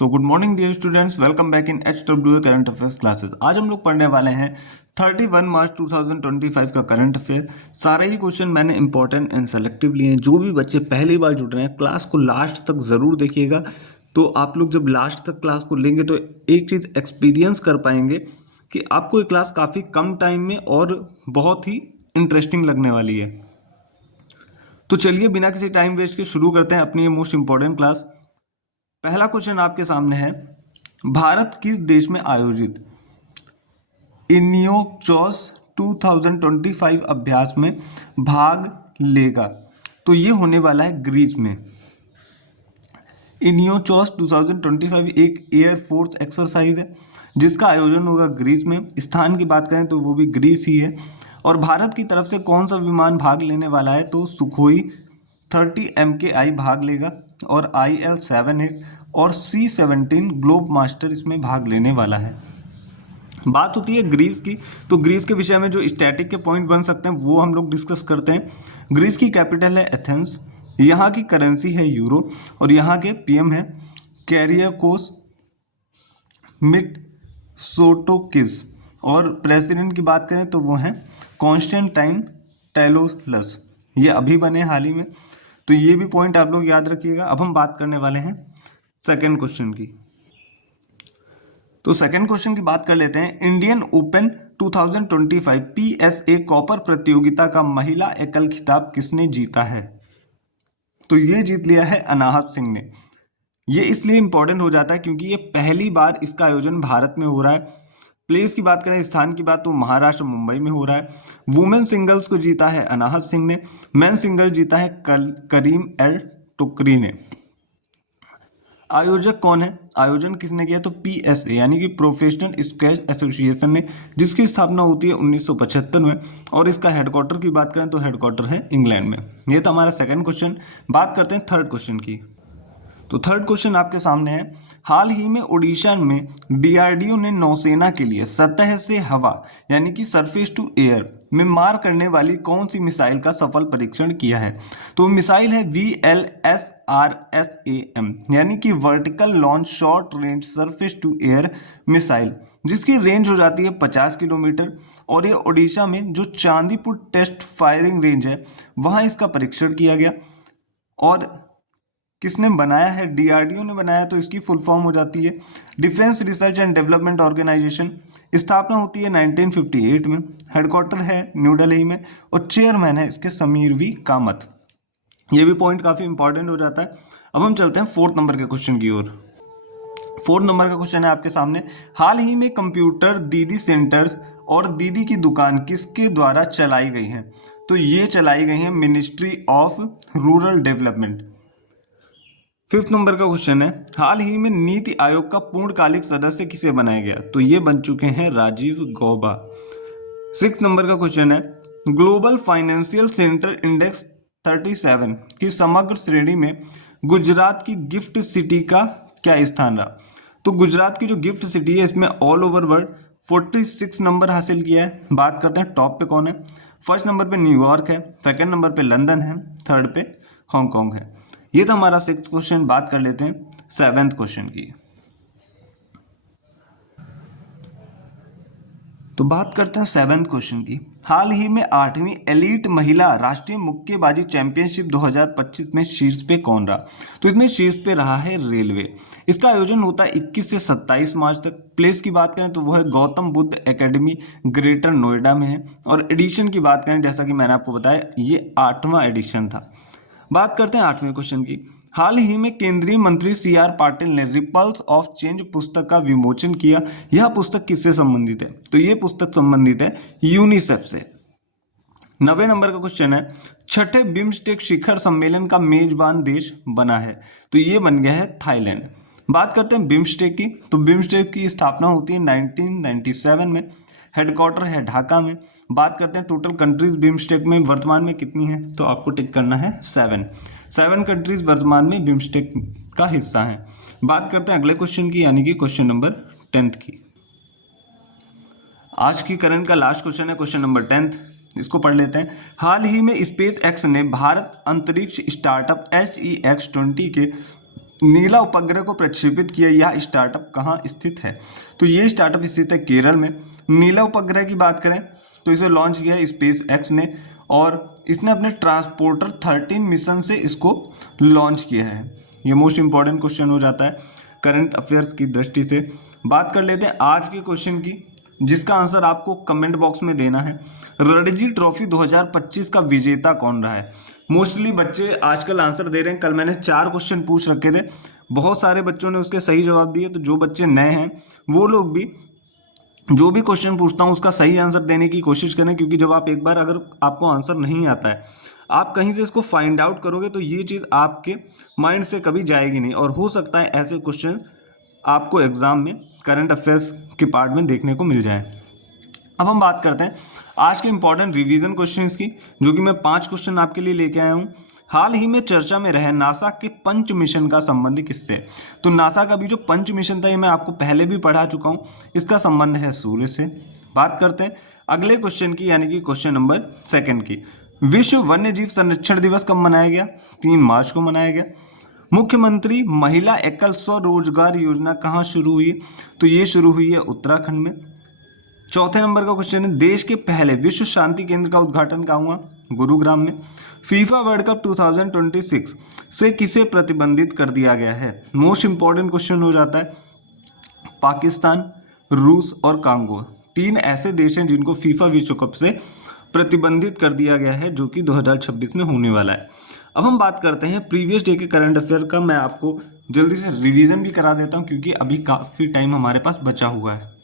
So good morning dear students, welcome back in HWA current affairs classes. आज हम लोग पढ़ने वाले हैं 31 मार्च 2025 का करंट अफेयर। सारे ही क्वेश्चन मैंने इंपॉर्टेंट एंड सेलेक्टिव लिए हैं। जो भी बच्चे पहली बार जुड़ रहे हैं क्लास को लास्ट तक ज़रूर देखिएगा। तो आप लोग जब लास्ट तक क्लास को लेंगे तो एक चीज़ एक्सपीरियंस कर पाएंगे कि आपको ये क्लास काफ़ी कम टाइम में और बहुत ही इंटरेस्टिंग लगने वाली है। तो चलिए बिना किसी टाइम वेस्ट के शुरू करते हैं अपनी ये मोस्ट इंपॉर्टेंट क्लास। पहला क्वेश्चन आपके सामने है, भारत किस देश में आयोजित इनियोचॉस 2025 अभ्यास में भाग लेगा? तो ये होने वाला है ग्रीस में। इनियोचॉस 2025 एक एयरफोर्स एक्सरसाइज है जिसका आयोजन होगा ग्रीस में। स्थान की बात करें तो वो भी ग्रीस ही है। और भारत की तरफ से कौन सा विमान भाग लेने वाला है? तो सुखोई 30 MKI भाग लेगा और IL-78 और C-17 ग्लोब मास्टर इसमें भाग लेने वाला है। बात होती है ग्रीस की, तो ग्रीस के विषय में जो स्टैटिक के पॉइंट बन सकते हैं वो हम लोग डिस्कस करते हैं। ग्रीस की कैपिटल है एथेंस, यहाँ की करेंसी है यूरो और यहाँ के PM है कैरियाकोस मिटसोटोकिस। और प्रेसिडेंट की बात करें तो वो हैं कॉन्स्टेंटाइन टेलोलस। ये अभी बने हाल ही में, तो ये भी पॉइंट आप लोग याद रखिएगा। अब हम बात करने वाले हैं सेकंड क्वेश्चन की। तो सेकंड क्वेश्चन की बात कर लेते हैं। इंडियन ओपन 2025 PSA कॉपर प्रतियोगिता का महिला एकल खिताब किसने जीता है? तो ये जीत लिया है अनाहत सिंह ने। ये इसलिए इंपॉर्टेंट हो जाता है क्योंकि ये पहली बार इसका आयोजन भारत में हो रहा है। प्लेस की बात करें, स्थान की बात, तो महाराष्ट्र मुंबई में हो रहा है। वुमेन सिंगल्स को जीता है अनाहत सिंह ने। मेन सिंगल जीता है करीम एल टुकरी ने। आयोजक कौन है? आयोजन किसने किया? तो PSA यानी कि प्रोफेशनल स्क्वैश एसोसिएशन ने, जिसकी स्थापना होती है 1975 में। और इसका हेडक्वार्टर की बात करें तो हेडक्वार्टर है इंग्लैंड में। ये तो हमारा सेकंड क्वेश्चन। बात करते हैं थर्ड क्वेश्चन की। तो थर्ड क्वेश्चन आपके सामने है। हाल ही में ओडिशा में DRDO ने नौसेना के लिए सतह से हवा यानी कि सरफेस टू एयर में मार करने वाली कौन सी मिसाइल का सफल परीक्षण किया है? तो मिसाइल है VLSRSAM यानी कि vertical launch short range surface to air missile, जिसकी रेंज हो जाती है 50 किलोमीटर। और ये ओडिशा में जो चांदीपुर टेस्ट फायरिंग रेंज है वहाँ इसका परीक्षण किया गया। और किसने बनाया है? DRDO ने बनाया। तो इसकी फुल फॉर्म हो जाती है defence research and development organisation. स्थापना होती है 1958 में। हेडक्वार्टर है न्यू दिल्ली में और चेयरमैन है इसके समीर V कामत। ये भी पॉइंट काफ़ी इंपॉर्टेंट हो जाता है। अब हम चलते हैं फोर्थ नंबर के क्वेश्चन की ओर। फोर्थ नंबर का क्वेश्चन है आपके सामने। हाल ही में कंप्यूटर दीदी सेंटर्स और दीदी की दुकान किसके द्वारा चलाई गई हैं? तो ये चलाई गई हैं ministry of rural development. Fifth number का क्वेश्चन है। हाल ही में नीति आयोग का पूर्णकालिक सदस्य किसे बनाया गया? तो ये बन चुके हैं राजीव गौबा। सिक्स नंबर का क्वेश्चन है। ग्लोबल फाइनेंशियल सेंटर इंडेक्स 37 की समग्र श्रेणी में गुजरात की गिफ्ट सिटी का क्या स्थान रहा? तो गुजरात की जो गिफ्ट सिटी है इसमें ऑल ओवर वर्ल्ड 46 नंबर हासिल किया है। बात करते हैं टॉप पे कौन है। फर्स्ट नंबर पे न्यूयॉर्क है, सेकंड नंबर पे लंदन है, थर्ड पे हांगकांग है। ये था हमारा सिक्स्थ क्वेश्चन। बात कर लेते हैं सेवेंथ क्वेश्चन की। तो बात करते हैं सेवेंथ क्वेश्चन की। हाल ही में 8वीं एलीट महिला राष्ट्रीय मुक्केबाजी चैंपियनशिप 2025 में शीर्ष पे कौन रहा? तो इसमें शीर्ष पे रहा है रेलवे। इसका आयोजन होता है 21 से 27 मार्च तक। प्लेस की बात करें तो वो है गौतम बुद्ध एकेडमी ग्रेटर नोएडा में है। और एडिशन की बात करें, जैसा कि मैंने आपको बताया, ये 8वां एडिशन था। बात करते हैं 8वें क्वेश्चन की। हाल ही में केंद्रीय मंत्री CR पाटिल ने रिपल्स ऑफ चेंज पुस्तक का विमोचन किया। यह पुस्तक किससे संबंधित है? तो यह पुस्तक संबंधित है यूनिसेफ से। 9वें नंबर का क्वेश्चन है। छठे बिम्स्टेक शिखर सम्मेलन का मेजबान देश बना है? तो ये बन गया है थाईलैंड। बात करते हैं बिम्स्टेक की। तो बिम्स्टेक की स्थापना होती है 1997 में। हेडक्वार्टर है ढाका में। बात करते हैं टोटल कंट्रीज बिम्स्टेक में वर्तमान में कितनी है? तो आपको टिक करना है 7 कंट्रीज वर्तमान में बिम्स्टेक का हिस्सा हैं। बात करते हैं अगले क्वेश्चन की, यानी कि क्वेश्चन नंबर 10 की। आज की करंट का लास्ट क्वेश्चन है क्वेश्चन नंबर 10। इसको पढ़ लेते हैं। हाल ही में स्पेस एक्स ने भारत अंतरिक्ष स्टार्टअप HEX20 के नीला उपग्रह को प्रक्षेपित किया यह स्टार्टअप कहाँ स्थित है? तो ये स्टार्टअप स्थित है केरल में। नीला उपग्रह की बात करें तो इसे लॉन्च किया है स्पेस एक्स ने, और इसने अपने ट्रांसपोर्टर 13 मिशन से इसको लॉन्च किया है। ये मोस्ट इंपॉर्टेंट क्वेश्चन हो जाता है करंट अफेयर्स की दृष्टि से। बात कर लेते हैं आज के क्वेश्चन की, जिसका आंसर आपको कमेंट बॉक्स में देना है। रणजी ट्रॉफी 2025 का विजेता कौन रहा है? मोस्टली बच्चे आजकल आंसर दे रहे हैं। कल मैंने 4 क्वेश्चन पूछ रखे थे, बहुत सारे बच्चों ने उसके सही जवाब दिए। तो जो बच्चे नए हैं वो लोग भी जो भी क्वेश्चन पूछता हूँ उसका सही आंसर देने की कोशिश करें, क्योंकि जब आप एक बार अगर आपको आंसर नहीं आता है, आप कहीं से इसको फाइंड आउट करोगे तो ये चीज़ आपके माइंड से कभी जाएगी नहीं, और हो सकता है ऐसे क्वेश्चन आपको एग्जाम में करंट अफेयर्स के पार्ट में देखने को मिल जाए। अब हम बात करते हैं आज के इंपॉर्टेंट रिवीजन क्वेश्चंस की, जो कि मैं 5 क्वेश्चन आपके लिए लेके आया हूँ। हाल ही में चर्चा में रहे नासा के पंच मिशन का संबंध किससे? तो नासा का भी जो पंच मिशन था ये मैं आपको पहले भी पढ़ा चुका हूँ, इसका संबंध है सूर्य से। बात करते हैं अगले क्वेश्चन की, यानी कि क्वेश्चन नंबर 2 की। विश्व वन्य जीव संरक्षण दिवस कब मनाया गया? 3 मार्च को मनाया गया। मुख्यमंत्री महिला एकल स्वरोजगार योजना कहाँ शुरू हुई? तो ये शुरू हुई है उत्तराखंड में। चौथे नंबर का क्वेश्चन है, देश के पहले विश्व शांति केंद्र का उद्घाटन कहाँ हुआ? गुरुग्राम में। फीफा वर्ल्ड कप 2026 से किसे प्रतिबंधित कर दिया गया है? मोस्ट इंपॉर्टेंट क्वेश्चन हो जाता है। पाकिस्तान, रूस और कांगो, 3 ऐसे देश हैं जिनको फीफा विश्व कप से प्रतिबंधित कर दिया गया है, जो कि 2026 में होने वाला है। अब हम बात करते हैं प्रीवियस डे के करंट अफेयर का। मैं आपको जल्दी से रिवीजन भी करा देता हूँ, क्योंकि अभी काफ़ी टाइम हमारे पास बचा हुआ है।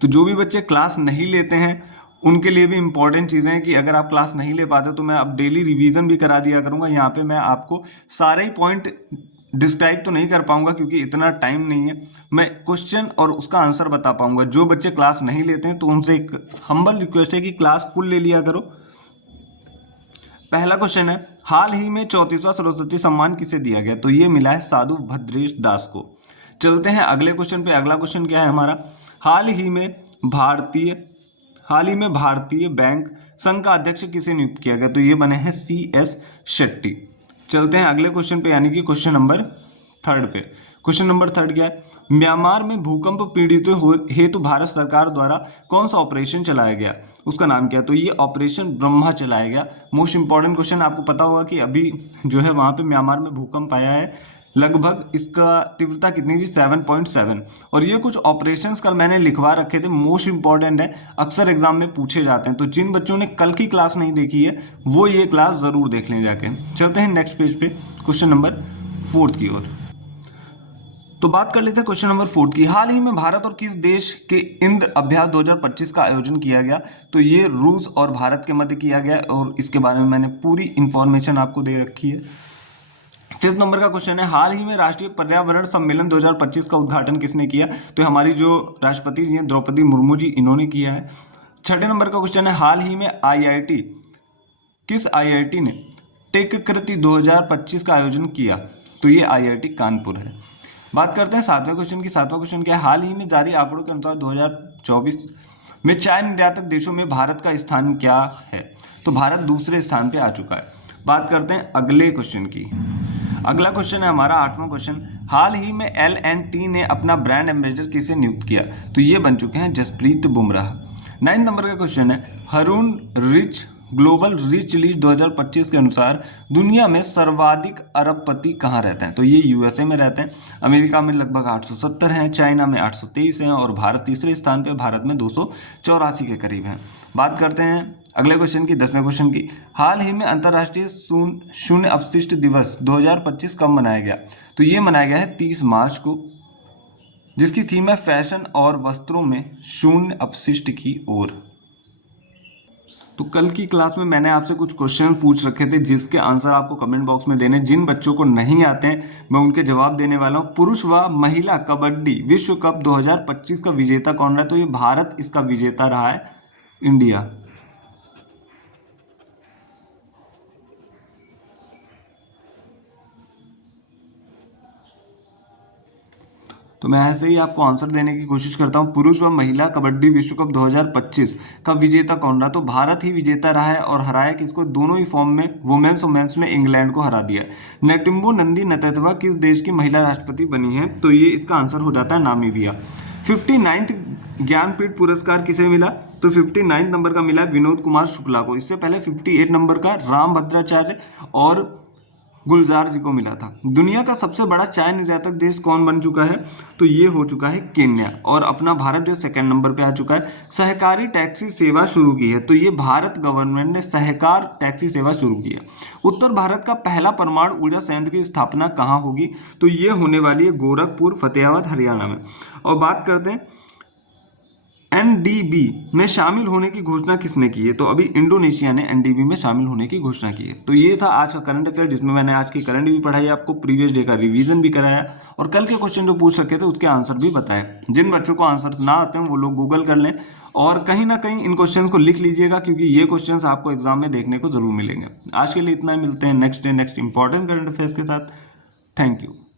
तो जो भी बच्चे क्लास नहीं लेते हैं उनके लिए भी इंपॉर्टेंट चीज़ें हैं कि अगर आप क्लास नहीं ले पाते तो मैं अब डेली रिवीजन भी करा दिया करूँगा। यहाँ पे मैं आपको सारे ही पॉइंट डिस्क्राइब तो नहीं कर पाऊंगा, क्योंकि इतना टाइम नहीं है। मैं क्वेश्चन और उसका आंसर बता पाऊंगा। जो बच्चे क्लास नहीं लेते हैं तो उनसे एक हम्बल रिक्वेस्ट है कि क्लास फुल ले लिया करो। पहला क्वेश्चन है, हाल ही में 34वां सरस्वती सम्मान किसे दिया गया? तो ये मिला है साधु भद्रेश दास को। चलते हैं अगले क्वेश्चन पे। अगला क्वेश्चन क्या है हमारा, हाल ही में भारतीय बैंक संघ का अध्यक्ष किसे नियुक्त किया गया? तो ये बने हैं CS शेट्टी। चलते हैं अगले क्वेश्चन पे, यानी कि क्वेश्चन नंबर 3 पे। क्वेश्चन नंबर 3 क्या है, म्यांमार में भूकंप पीड़ितों हेतु भारत सरकार द्वारा कौन सा ऑपरेशन चलाया गया? उसका नाम क्या है? तो ये ऑपरेशन ब्रह्मा चलाया गया। Most important question. आपको पता होगा कि अभी जो है वहाँ पे म्यांमार में भूकंप आया है। लगभग इसका तीव्रता कितनी थी? 7.7। और ये कुछ ऑपरेशंस कल मैंने लिखवा रखे थे, मोस्ट इंपॉर्टेंट है, अक्सर एग्जाम में पूछे जाते हैं। तो जिन बच्चों ने कल की क्लास नहीं देखी है वो ये क्लास जरूर देख लें जाके। चलते हैं नेक्स्ट पेज पे, क्वेश्चन नंबर 4 की ओर। तो बात कर लेते हैं क्वेश्चन नंबर 4 की। हाल ही में भारत और किस देश के इंद्र अभ्यास 2025 का आयोजन किया गया? तो ये रूस और भारत के मध्य किया गया, और इसके बारे में मैंने पूरी इंफॉर्मेशन आपको दे रखी है। 5th नंबर का क्वेश्चन है, हाल ही में राष्ट्रीय पर्यावरण सम्मेलन 2025 का उद्घाटन किसने किया? तो हमारी जो राष्ट्रपति जी हैं द्रौपदी मुर्मू जी, इन्होंने किया है। 6ठे नंबर का क्वेश्चन है, हाल ही में किस IIT ने टेक कृति 2025 का आयोजन किया? तो ये IIT कानपुर है। बात करते हैं 7वें क्वेश्चन की। 7वां क्वेश्चन क्या है, हाल ही में जारी आंकड़ों के अनुसार 2024 में चाय निर्यातक देशों में भारत का स्थान क्या है? तो भारत दूसरे स्थान पे आ चुका है। बात करते हैं अगले क्वेश्चन की। अगला क्वेश्चन है हमारा 8वां क्वेश्चन, हाल ही में L&T ने अपना ब्रांड एम्बेसडर किसे नियुक्त किया? तो ये बन चुके हैं जसप्रीत बुमराह। 9 नंबर का क्वेश्चन है, Haroon rich global rich list 2025 के अनुसार दुनिया में सर्वाधिक अरबपति कहाँ रहते हैं? तो ये USA में रहते हैं। अमेरिका में लगभग 870 हैं, चाइना में 823 हैं, और भारत तीसरे स्थान पे, भारत में 284 के करीब हैं। बात करते हैं अगले क्वेश्चन की, 10वें क्वेश्चन की। हाल ही में अंतर्राष्ट्रीय शून्य अपशिष्ट दिवस 2025 कब मनाया गया? तो ये मनाया गया है 30 मार्च को, जिसकी थीम है फैशन और वस्त्रों में शून्य अपशिष्ट की ओर। तो कल की क्लास में मैंने आपसे कुछ क्वेश्चन पूछ रखे थे, जिसके आंसर आपको कमेंट बॉक्स में देने। जिन बच्चों को नहीं आते हैं मैं उनके जवाब देने वाला हूँ। पुरुष व महिला कबड्डी विश्व कप 2025 का विजेता कौन रहा है? तो ये भारत इसका विजेता रहा है, इंडिया। तो मैं ऐसे ही आपको आंसर देने की कोशिश करता हूँ। पुरुष व महिला कबड्डी विश्व कप 2025 का विजेता कौन रहा? तो भारत ही विजेता रहा है और हराया किसको? दोनों ही फॉर्म में, वुमेन्स और मेंस में इंग्लैंड को हरा दिया। नेटिम्बो नंदी नतत्वा किस देश की महिला राष्ट्रपति बनी है? तो ये इसका आंसर हो जाता है नामीबिया। 59th ज्ञानपीठ पुरस्कार किसे मिला? तो 59 नंबर का मिला विनोद कुमार शुक्ला को। इससे पहले 58 नंबर का राम भद्राचार्य और गुलजार जी को मिला था। दुनिया का सबसे बड़ा चाय निर्यातक देश कौन बन चुका है? तो ये हो चुका है केन्या। और अपना भारत जो सेकंड नंबर पे आ चुका है। सहकारी टैक्सी सेवा शुरू की है, तो ये भारत गवर्नमेंट ने सहकार टैक्सी सेवा शुरू की है। उत्तर भारत का पहला परमाणु ऊर्जा संयंत्र की स्थापना कहाँ होगी? तो ये होने वाली है गोरखपुर, फतेहाबाद, हरियाणा में। और बात करते हैं एनडीबी में शामिल होने की घोषणा किसने की है? तो अभी इंडोनेशिया ने एनडीबी में शामिल होने की घोषणा की है। तो ये था आज का करंट अफेयर, जिसमें मैंने आज की करंट भी पढ़ाई, आपको प्रीवियस डे का रिवीजन भी कराया और कल के क्वेश्चन जो पूछ सके थे उसके आंसर भी बताए। जिन बच्चों को आंसर ना आते हैं वो लोग गूगल कर लें और कहीं ना कहीं इन क्वेश्चन को लिख लीजिएगा, क्योंकि ये क्वेश्चन आपको एग्जाम में देखने को जरूर मिलेंगे। आज के लिए इतना ही, मिलते हैं next day next important current affairs के साथ। Thank you.